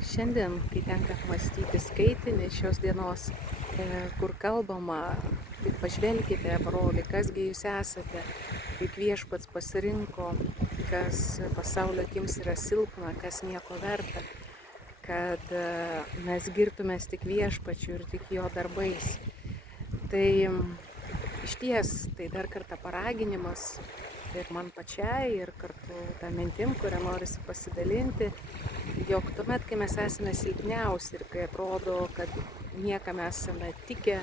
Šiandien, kai tenka apmąstyti skaitinį šios dienos, kur kalbama, tai pažvelkite, broli, kasgi jūs esate, juk viešpats pasirinko, kas pasaulio akims yra silpna, kas nieko verta, kad mes girtumės tik viešpačiu ir tik jo darbais. Tai išties, tai dar kartą paraginimas ir man pačiai, ir kartu tą mintim, kurią norisi pasidalinti, jog tuomet, kai mes esame silpniausi ir kai atrodo, kad niekam esame tikę,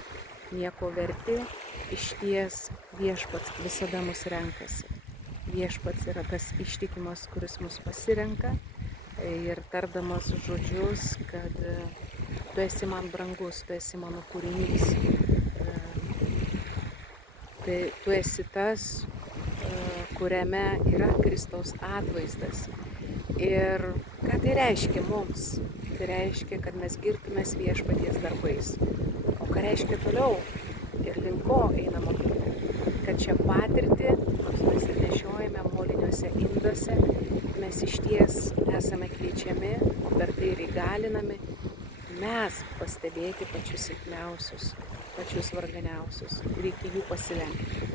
nieko verti, išties viešpats visada mus renkasi. Viešpats yra tas ištikimas, kuris mus pasirenka ir tardamas žodžius, kad tu esi man brangus, tu esi mano kūrinys. Tai tu esi tas, kuriame yra Kristaus atvaizdas. Ir ką tai reiškia mums? Tai reiškia, kad mes girtumės viešpaties darbais. O ką reiškia toliau? Ir link ko einama toliau? Kad šią patirtį, nors mes ir nešiojame moliniuose induose, mes išties esame kviečiami, o per tai ir įgalinami, mes pastebėti pačius silpniausius, pačius varganiausius ir iki jų pasilenkti.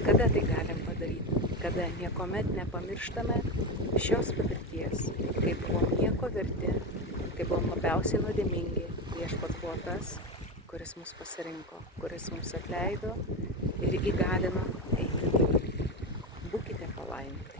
Kada tai galim padaryti? Kada niekuomet nepamirštame šios patirties, kai buvom nieko verti, kai buvom labiausiai nuodėmingi, viešpats buvo tas, kuris mus pasirinko, kuris mums atleido ir įgalino eiti toliau. Būkite palaiminti.